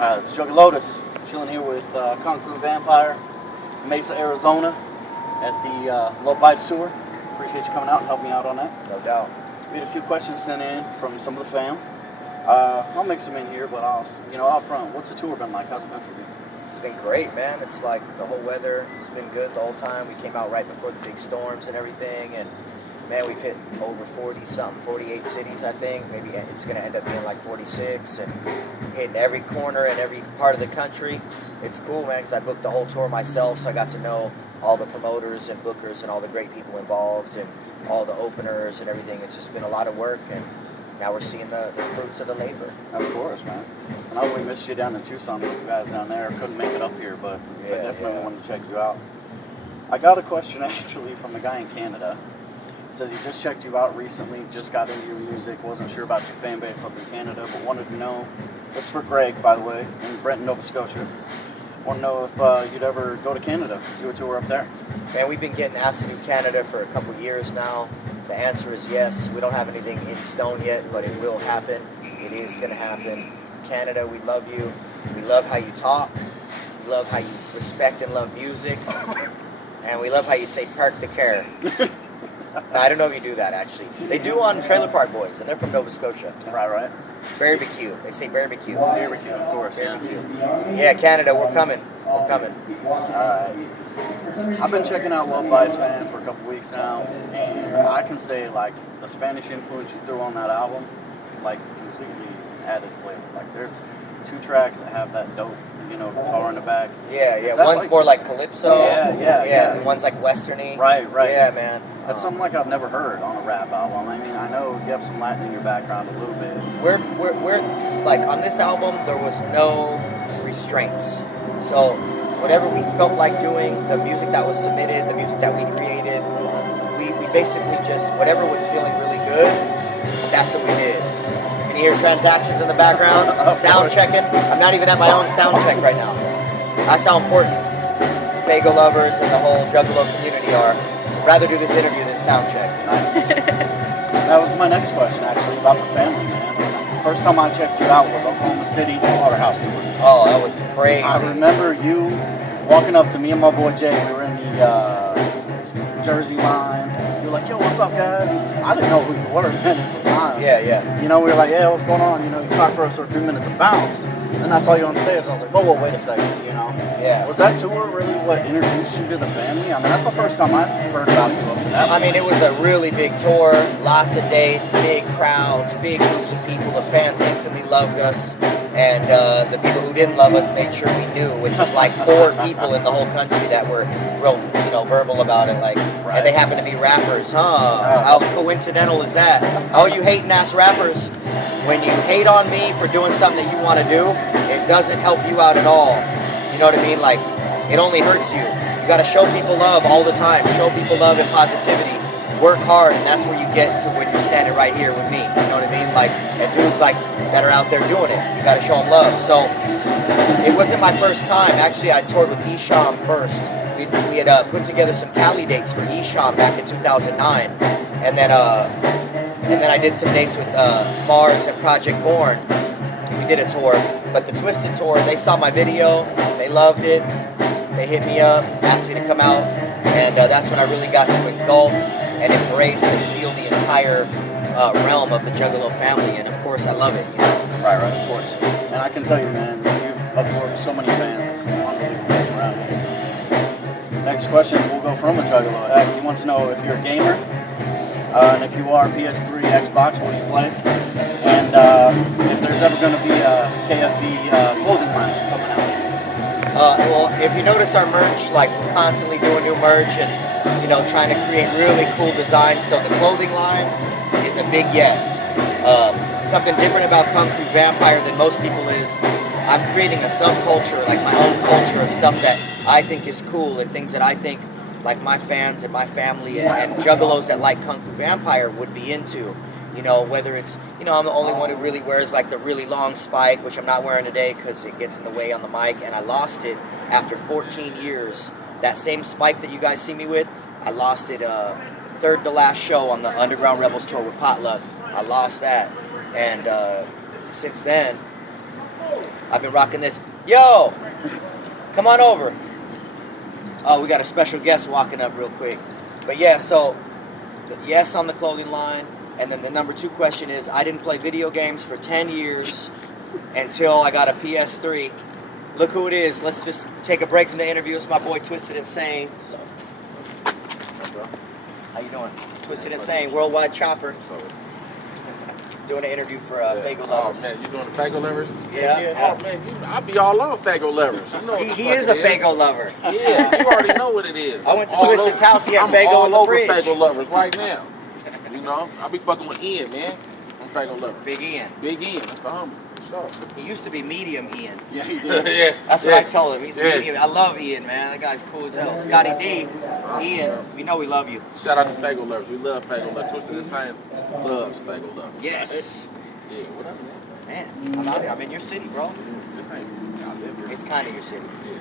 It's Lotus, chilling here with Kung Fu Vampire, Mesa, Arizona, at the Low Bites Tour. Appreciate you coming out and helping me out on that. No doubt. We had a few questions sent in from some of the fans. I'll mix them in here, but I'll, out front, what's the tour been like? How's it been for you? It's been great, man. It's like the whole weather has been good the whole time. We came out right before the big storms and everything, and man, we've hit over 40-something, 48 cities, I think. Maybe it's going to end up being like 46, and hitting every corner and every part of the country. It's cool, man, because I booked the whole tour myself, so I got to know all the promoters and bookers and all the great people involved and all the openers and everything. It's just been a lot of work, and now we're seeing the fruits of the labor. Of course, man. And I know we missed you down in Tucson with you guys down there. Couldn't make it up here, but definitely wanted to check you out. I got a question actually from a guy in Canada. Says he just checked you out recently, just got into your music, wasn't sure about your fan base up in Canada, but wanted to know, this is for Greg, by the way, in Brenton, Nova Scotia. Want to know if you'd ever go to Canada, do a tour up there. Man, we've been getting asked to do Canada for a couple years now. The answer is yes. We don't have anything in stone yet, but it will happen. It is going to happen. Canada, we love you. We love how you talk. We love how you respect and love music. And we love how you say park the car. I don't know if you do that, actually. They do on Trailer Park Boys, and they're from Nova Scotia. Right. Barbecue. They say barbecue. Barbecue, of course, barbecue. Yeah, Canada, we're coming. We're coming. I've been checking out Low Bites, man, for a couple weeks now, and I can say, like, the Spanish influence you threw on that album, like, completely added flavor. Like, there's 2 tracks that have that dope, guitar in the back. Yeah. One's more like calypso. Yeah. And one's like westerny. Right. Yeah, man. That's something like I've never heard on a rap album. I mean, I know you have some Latin in your background a little bit. We're like, on this album, there was no restraints. So whatever we felt like doing, the music that was submitted, the music that we created, we basically just, whatever was feeling really good, that's what we did. You hear transactions in the background, sound checking. I'm not even at my own sound check right now. That's how important Faygoluvers and the whole Juggalo community are. I'd rather do this interview than sound check. Nice. That was my next question, actually, about the family, man. First time I checked you out was Oklahoma City Slaughterhouse Tour. Oh, that was crazy. I remember you walking up to me and my boy Jay. We were in the Jersey line. You're like, yo, what's up, guys? I didn't know who you were, man, at the time. Yeah. We were like, yeah, what's going on? You talked for us for a few minutes and bounced. Then I saw you on stage, and I was like, whoa, wait a second, Yeah. Was that tour really what introduced you to the family? I mean, that's the first time I've heard about you up to that. I mean, it was a really big tour, lots of dates, big crowds, big groups of people. The fans instantly loved us. And the people who didn't love us made sure we knew, which was like 4 people in the whole country that were real, verbal about it. Like, and they happened to be rappers, huh? How coincidental is that? All you hating ass rappers, when you hate on me for doing something that you want to do, it doesn't help you out at all. You know what I mean? Like, it only hurts you. You got to show people love all the time. Show people love and positivity. Work hard, and that's where you get to when you're standing right here with me. You know what I mean? Like, and dudes like that are out there doing it. You got to show them love. So it wasn't my first time. Actually, I toured with Esham first. We had put together some Cali dates for Esham back in 2009, and then I did some dates with Mars and Project Born. We did a tour, but the Twisted tour, they saw my video, they loved it. They hit me up, asked me to come out, and that's when I really got to engulf and embrace and feel the entire realm of the Juggalo family, and of course I love it. Right, of course. And I can tell you, man, you've absorbed so many fans. It's unbelievable around here. Next question, we'll go from a Juggalo. He wants to know if you're a gamer, and if you are, PS3, Xbox, what do you play? And if there's ever going to be a KFV clothing line coming out. Well, if you notice our merch, like, we're constantly doing new merch and trying to create really cool designs. So the clothing line is a big yes. Something different about Kung Fu Vampire than most people is I'm creating a subculture, like my own culture of stuff that I think is cool and things that I think like my fans and my family and juggalos that like Kung Fu Vampire would be into. Whether it's, I'm the only one who really wears like the really long spike, which I'm not wearing today because it gets in the way on the mic, and I lost it after 14 years. That same spike that you guys see me with, I lost it third to last show on the Underground Rebels tour with Potluck. I lost that, and since then, I've been rocking this. Yo, come on over. Oh, we got a special guest walking up real quick. But yeah, so yes on the clothing line. And then the number 2 question is, I didn't play video games for 10 years until I got a PS3. Look who it is. Let's just take a break from the interview. It's my boy Twisted Insane. How you doing? Twisted Insane, Worldwide Chopper. Doing an interview for Faygoluvers. Oh man, you doing the Faygoluvers? Yeah. Oh man, I'll be all on Faygoluvers. You know what He is a Faygolover. Yeah, you already know what it is. I went to Twisted's house. He had Faygo in the fridge. I'm all over Faygoluvers right now. You know, I'll be fucking with Ian, man. I'm Faygoluvers. Big Ian. Big Ian, that's the homie. Sure. He used to be Medium Ian. Yeah, he did. Yeah. That's what I told him. He's Medium. I love Ian, man. That guy's cool as hell. Scotty D, Ian, we know we love you. Shout out to Faygoluvers. We love Faygoluvers. Twisted Insane loves Faygoluvers. Yes. Yeah, what up, man? Man, I'm out here. I'm in your city, bro. This ain't, I live here. It's kind of your city. Yeah.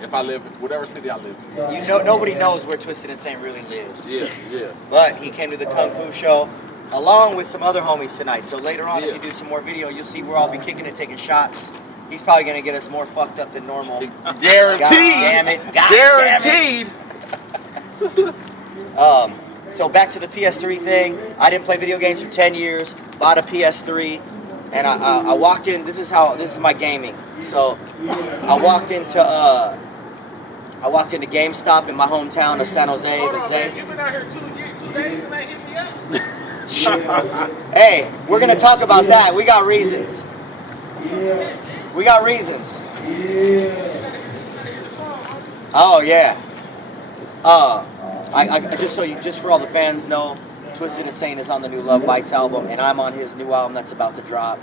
If I live in whatever city I live in. You know, nobody knows where Twisted Insane really lives. Yeah, yeah. But he came to the Kung Fu show along with some other homies tonight. So later on, if you do some more video, you'll see where I'll be kicking it, taking shots. He's probably going to get us more fucked up than normal. Guaranteed. God damn it. God Guaranteed. Damn it. So back to the PS3 thing. I didn't play video games for 10 years. Bought a PS3, and I walked in. This is my gaming. So I walked into GameStop in my hometown of San Jose. Hold on, man. You've been out here 2 days and they hit me up. Hey, we're gonna talk about that. We got reasons. We got reasons. Oh yeah. I just for all the fans know, Twisted Insane is on the new Love Bites album, and I'm on his new album that's about to drop.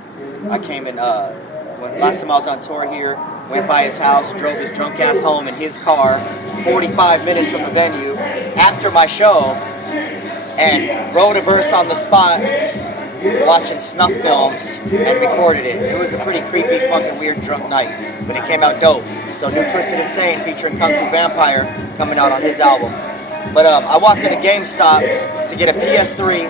I came in when last time I was on tour here, went by his house, drove his drunk ass home in his car, 45 minutes from the venue after my show, and wrote a verse on the spot, watching snuff films, and recorded it. It was a pretty creepy, fucking weird drunk night, but it came out dope. So new Twisted Insane featuring Kung Fu Vampire coming out on his album. But I walked into GameStop to get a PS3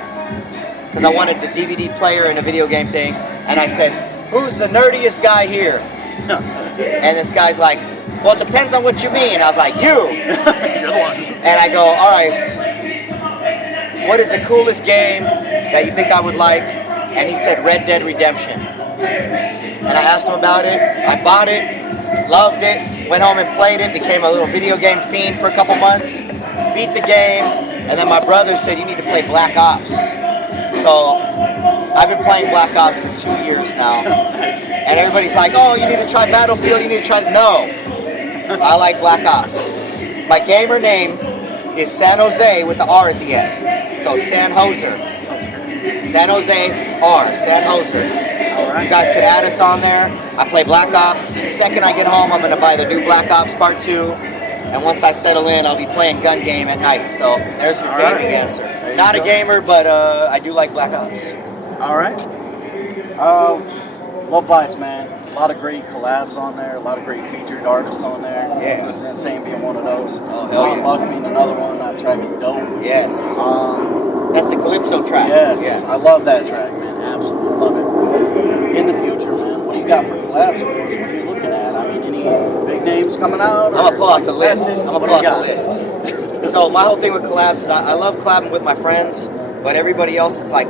because I wanted the DVD player and a video game thing, and I said, "Who's the nerdiest guy here?" And this guy's like, "Well, it depends on what you mean." I was like, "You." You're the one. And I go, "All right, what is the coolest game that you think I would like?" And he said, "Red Dead Redemption." And I asked him about it. I bought it, loved it, went home and played it, became a little video game fiend for a couple months, beat the game, and then my brother said, "You need to play Black Ops." So I've been playing Black Ops for 2 years now. And everybody's like, "Oh, you need to try Battlefield, you need to try..." No, I like Black Ops. My gamer name is San Jose with the R at the end. So San Hoser. San Jose R, San Hoser. All right. You guys could add us on there. I play Black Ops. The second I get home, I'm going to buy the new Black Ops Part 2. And once I settle in, I'll be playing gun game at night. So there's your gaming answer. Not a gamer, but I do like Black Ops. All right. Love Bites, man. A lot of great collabs on there. A lot of great featured artists on there. Yeah. Twisted Insane being one of those. Oh, hell yeah. Luck being another one. That track is dope. Yes. That's the Calypso track. Yes. Yeah. I love that track, man. Absolutely love it. In the future, man, what do you got for collabs for us? What are you looking at? I mean, any big names coming out? I'm going to pull out the list. list. So my whole thing with collabs is I love collabing with my friends, but everybody else, it's like,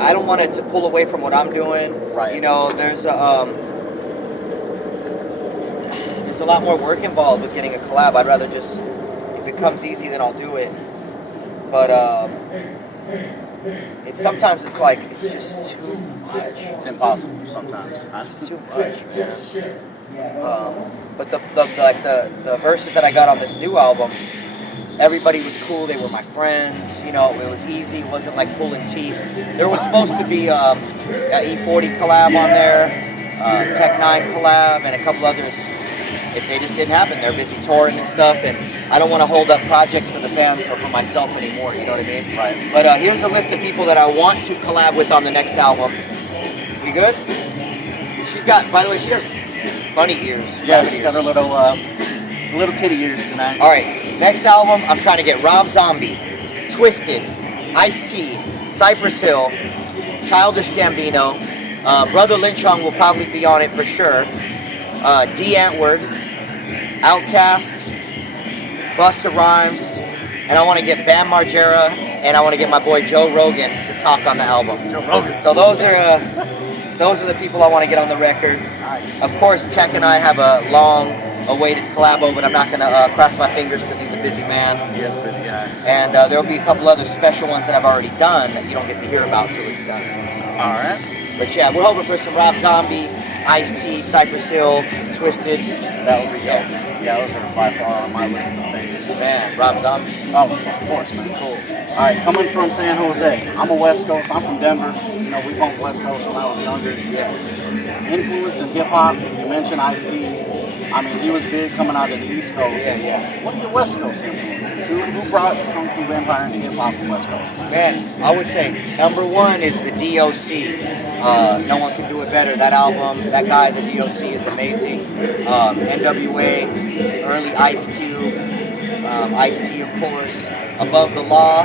I don't want it to pull away from what I'm doing. Right. You know, there's a lot more work involved with getting a collab. I'd rather just, if it comes easy, then I'll do it. But sometimes it's like, it's just too much. It's impossible sometimes. It's too much, man. But the verses that I got on this new album, everybody was cool. They were my friends. You know, it was easy. It wasn't like pulling teeth. There was supposed to be an E40 collab on there, Tech 9 collab, and a couple others. They just didn't happen. They're busy touring and stuff, and I don't want to hold up projects for the fans or for myself anymore. You know what I mean? Right. But here's a list of people that I want to collab with on the next album. You good? She's got, by the way, she has bunny ears. Yeah, she's got her little kitty ears tonight. All right, next album, I'm trying to get Rob Zombie, Twisted, Ice-T, Cypress Hill, Childish Gambino, Brother Lynchong will probably be on it for sure. D. Antwoord, Outkast, Busta Rhymes, and I want to get Bam Margera, and I want to get my boy Joe Rogan to talk on the album. Joe Rogan. So those are the people I want to get on the record. Nice. Of course, Tech and I have a long-awaited collabo, but I'm not going to cross my fingers because he's a busy man. He is a busy guy. And there will be a couple other special ones that I've already done that you don't get to hear about till it's done. So. All right. But yeah, we're hoping for some Rob Zombie, Ice-T, Cypress Hill, Twisted. That would be dope. Yeah, those are by far on my list of favorites. Man, Rob Zombie. Oh, of course, man. Cool. All right, coming from San Jose. I'm a West Coast. I'm from Denver. You know, we bumped West Coast when I was younger. Yeah. Influence in hip-hop. You mentioned Ice-T. I mean, he was big coming out of the East Coast. Yeah. What are your West Coast influences? Who brought Kung Fu Vampire into hip-hop from West Coast? Man, I would say number one is the DOC. No one can do it better. That album, that guy, the DOC, is amazing. NWA, early Ice Cube, Ice-T, of course. Above the Law,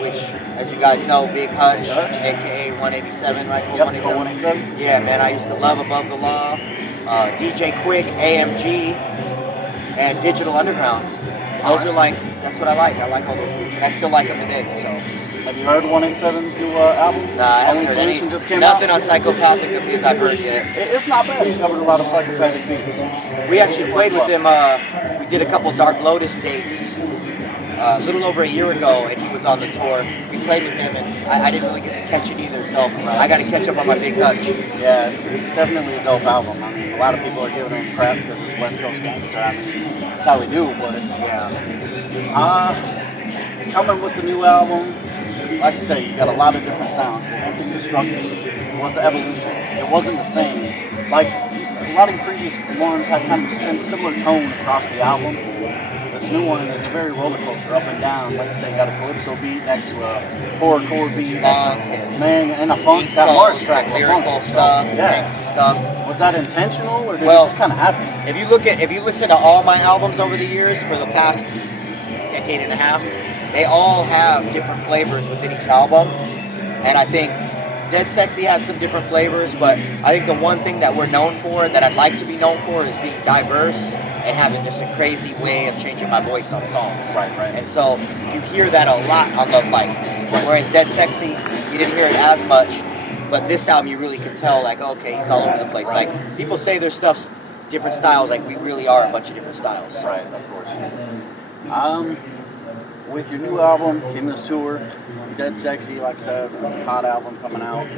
which, as you guys know, Big Hutch, aka 187, right? Yep, 187. Yeah, man, I used to love Above the Law. DJ Quick, AMG, and Digital Underground. Those are like, that's what I like. I like all those groups, and I still like them today, so. Have you heard 187's new album? Nah, I haven't Only heard Solution any, just came nothing out. on Psychopathic of his I've heard yet. It's not bad. He covered a lot of psychopathic beats. We actually played with him, we did a couple Dark Lotus dates a little over a year ago, and he was on the tour. We played with him, and I didn't really get to catch it either, so I got to catch up on my Big Hutch. Yeah, it's definitely a dope album. I mean, a lot of people are giving him crap because it's West Coast gangster. I mean, that's how we do, but yeah. Coming with the new album, like you say, you got a lot of different sounds. The Deconstructing was the evolution. It wasn't the same. Like, a lot of the previous ones had kind of a similar tone across the album. This new one is a very roller coaster, up and down. Like you say, you got a calypso beat next to a horrorcore beat, man, and a funk. East That Mars Coast, track, lyrical stuff, gangster stuff. Was that intentional, or did it Well, just kind of happen? If you listen to all my albums over the years for the past decade and a half, they all have different flavors within each album, and I think Dead Sexy has some different flavors, but I think the one thing that we're known for, that I'd like to be known for, is being diverse and having just a crazy way of changing my voice on songs. Right. And so you hear that a lot on Love Bites, whereas Dead Sexy, you didn't hear it as much, but this album you really can tell, like, okay, he's all over the place. Like, people say their stuff's different styles, like we really are a bunch of different styles. So. Right, of course. With your new album, Kim's Tour, Dead Sexy, like I said, hot album coming out.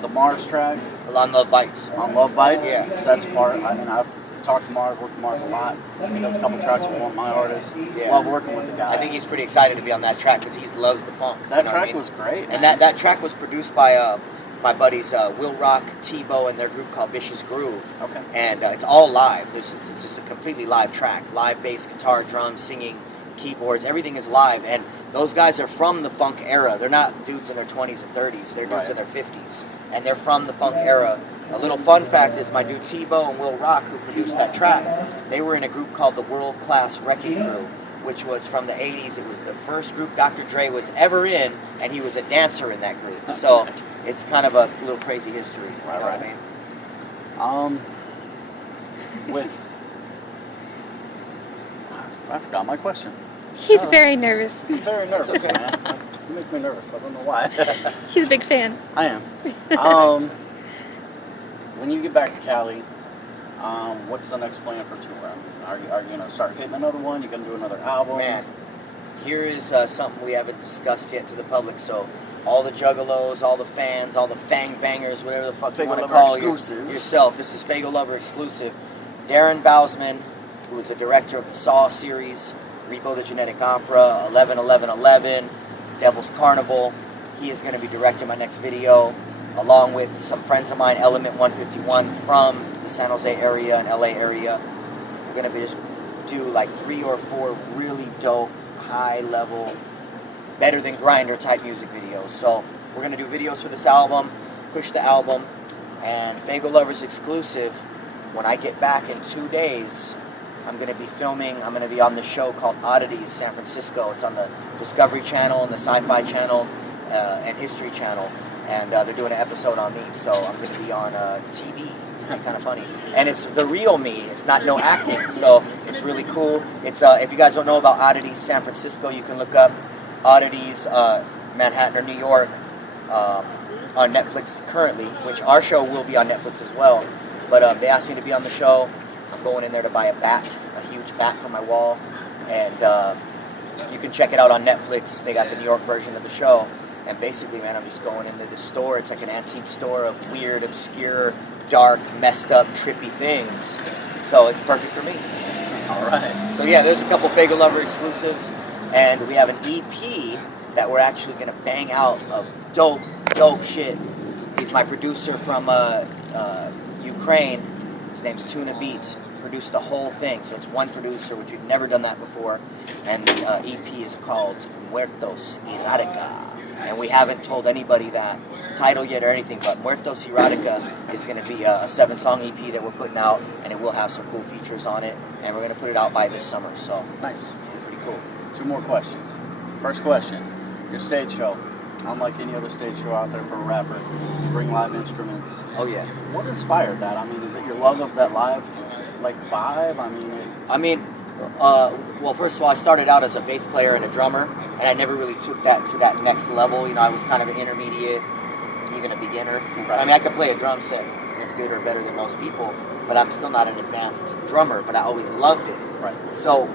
The Mars track On Love Bites. on Love Bites Yeah. sets apart. I mean, I've talked to Mars, worked with Mars a lot. He does a couple tracks with one of my artists. Yeah. Love working with the guy. I think he's pretty excited to be on that track because he loves the funk. that you know what I track mean? was great. And man. that track was produced by my buddies Will Rock, Tebow, and their group called Vicious Groove. Okay. And it's all live. It's just a completely live track. Live bass, guitar, drums, singing, keyboards, everything is live. And those guys are from the funk era. They're not dudes in their 20s and 30s. They're dudes Right. in their 50s. And they're from the funk era. A little fun fact is my dude Tebow and Will Rock, who produced that track, they were in a group called the World Class Wrecking Crew, which was from the 80s. It was the first group Dr. Dre was ever in, and he was a dancer in that group. So it's kind of a little crazy history. You know what I mean? With I forgot my question. He's very nervous. I'm very nervous, man. You make me nervous. I don't know why. He's a big fan. I am. When you get back to Cali, what's the next plan for tour? Are you going to start hitting another one? You going to do another album? Man, here is something we haven't discussed yet to the public. So all the juggalos, all the fans, all the fang bangers, whatever the fuck you want to Faygolover call exclusive. yourself. This is Faygolover exclusive. Darren Bousman, who is the director of the Saw series, Repo the Genetic Opera, 11-11-11, Devil's Carnival. He is going to be directing my next video, along with some friends of mine, Element 151 from the San Jose area and LA area. We're going to just do like 3 or 4 really dope, high level, better than Grinder type music videos. So we're going to do videos for this album, push the album, and Faygolovers exclusive. When I get back in 2 days, I'm going to be filming, I'm going to be on the show called Oddities San Francisco. It's on the Discovery Channel and the Sci-Fi Channel and History Channel. and they're doing an episode on me, so I'm going to be on TV. It's kind of funny, and it's the real me. It's not no acting, so it's really cool. It's if you guys don't know about Oddities San Francisco, you can look up Oddities Manhattan or New York on Netflix currently, which our show will be on Netflix as well. But they asked me to be on the show. I'm going in there to buy a bat, a huge bat for my wall, and you can check it out on Netflix. They got the New York version of the show. And basically, man, I'm just going into this store. It's like an antique store of weird, obscure, dark, messed up, trippy things. So it's perfect for me. All right. So yeah, there's a couple Faygoluvers exclusives. And we have an EP that we're actually going to bang out of dope shit. He's my producer from Ukraine. His name's Tuna Beats. Produced the whole thing. So it's one producer, which we've never done that before. And the EP is called Muertos Erotica. And we haven't told anybody that title yet or anything, but Muertos Erotica is going to be a 7-song EP that we're putting out, and it will have some cool features on it, and we're going to put it out by this summer, so nice. Pretty cool. 2 more questions. First question, your stage show. Unlike any other stage show out there for a rapper, you bring live instruments. Oh, yeah. What inspired that? I mean, is it your love of that live, like, vibe? I mean, well, first of all, I started out as a bass player and a drummer, and I never really took that to that next level. You know, I was kind of an intermediate, even a beginner. Right. I mean, I could play a drum set as good or better than most people, but I'm still not an advanced drummer, but I always loved it. Right. So,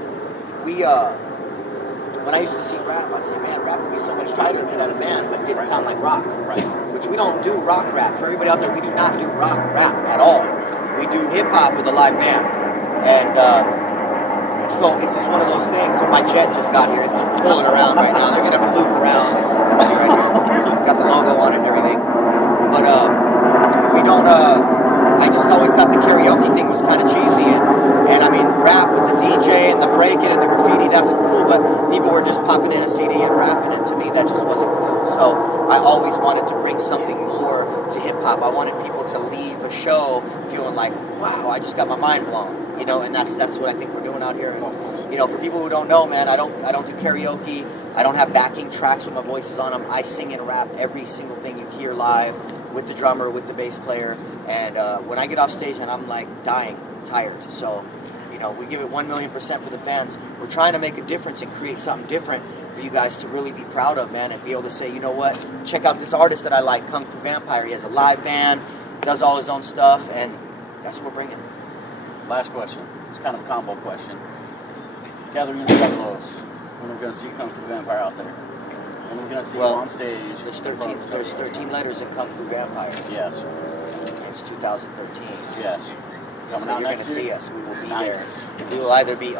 when I used to see rap, I'd say, man, rap would be so much tighter if it had a band, but it didn't sound like rock. Right. Which we don't do rock rap. For everybody out there, we do not do rock rap at all. We do hip-hop with a live band. And, so it's just one of those things. So my jet just got here. It's pulling around right now. They're gonna loop around. Got the logo on it and everything. But we don't. I just always thought the karaoke thing was kind of cheesy. And I mean, rap with the DJ and the breaking and the graffiti, that's cool. But people were just popping in a CD and rapping, and to me, that just wasn't cool. So I always wanted to bring something more to hip hop. I wanted people to leave a show feeling like, wow, I just got my mind blown. You know, and that's what I think we're doing out here. And, you know, for people who don't know, man, I don't do karaoke. I don't have backing tracks with my voices on them. I sing and rap every single thing you hear live with the drummer, with the bass player. And when I get off stage, and I'm like dying, tired. So, you know, we give it 1,000,000% for the fans. We're trying to make a difference and create something different for you guys to really be proud of, man, and be able to say, you know what, check out this artist that I like, Kung Fu Vampire. He has a live band, does all his own stuff, and that's what we're bringing. Last question. It's kind of a combo question. Gathering in the Juggalos. When are we going to see Kung Fu Vampire out there? When are we going to see you on stage? There's 13 letters in Kung Fu Vampire. Yes. It's 2013. Yes. Coming So out you're going next to see year? us. We will be Nice. there. We will either be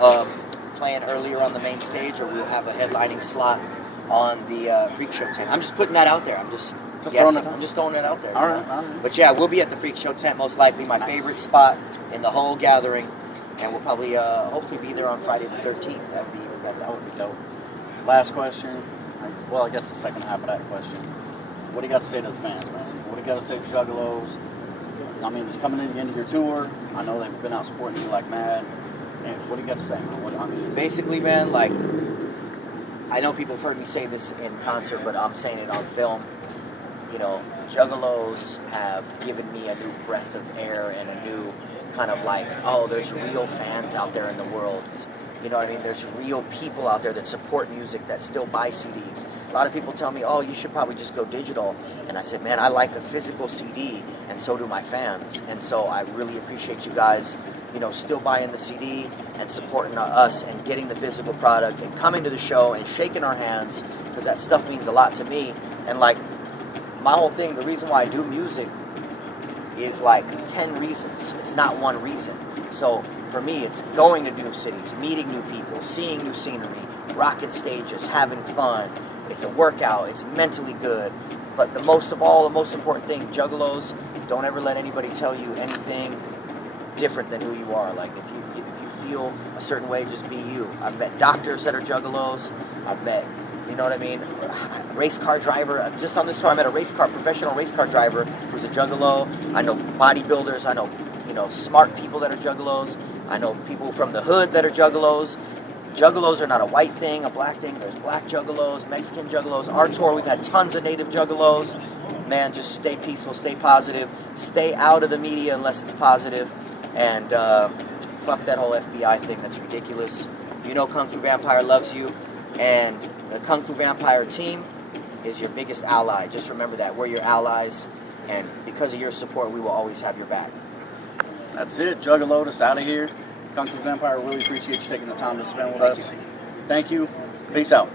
playing earlier on the main stage, or we'll have a headlining slot on the Freak Show tent. I'm just putting that out there. I'm just throwing it out. I'm just throwing it out there. All right. But yeah, we'll be at the Freak Show tent, most likely my favorite spot in the whole gathering, and we'll probably hopefully be there on Friday the 13th. That would be even better. That would be dope. Last question. Well, I guess the second half of that question. What do you got to say to the fans, man? What do you got to say to Juggalos? I mean, it's coming in the end of your tour. I know they've been out supporting you like mad. Man, what do you got to say, man? Basically, man, like, I know people have heard me say this in concert, but I'm saying it on film. You know, Juggalos have given me a new breath of air and a new kind of like, oh, there's real fans out there in the world. You know what I mean? There's real people out there that support music, that still buy CDs. A lot of people tell me, oh, you should probably just go digital. And I said, man, I like a physical CD, and so do my fans. And so I really appreciate you guys, you know, still buying the CD and supporting us and getting the physical product and coming to the show and shaking our hands, because that stuff means a lot to me. And like, my whole thing, the reason why I do music is like 10 reasons. It's not one reason. So for me, it's going to new cities, meeting new people, seeing new scenery, rocking stages, having fun. It's a workout. It's mentally good. But the most important thing, Juggalos, don't ever let anybody tell you anything different than who you are. Like, if you feel a certain way, just be you. I've met doctors that are Juggalos. I've met, you know what I mean, race car driver. Just on this tour, I met a professional race car driver who's a Juggalo. I know bodybuilders. I know, you know, smart people that are Juggalos. I know people from the hood that are Juggalos. Juggalos are not a white thing, a black thing. There's black Juggalos, Mexican Juggalos. Our tour, we've had tons of native Juggalos. man, just stay peaceful, stay positive, stay out of the media unless it's positive, and fuck that whole FBI thing. That's ridiculous. You know Kung Fu Vampire loves you, and the Kung Fu Vampire team is your biggest ally. Just remember that. We're your allies, and because of your support, we will always have your back. That's it. Juggalotus out of here. Kung Fu Vampire, really appreciate you taking the time to spend with us. Thank you. Peace out.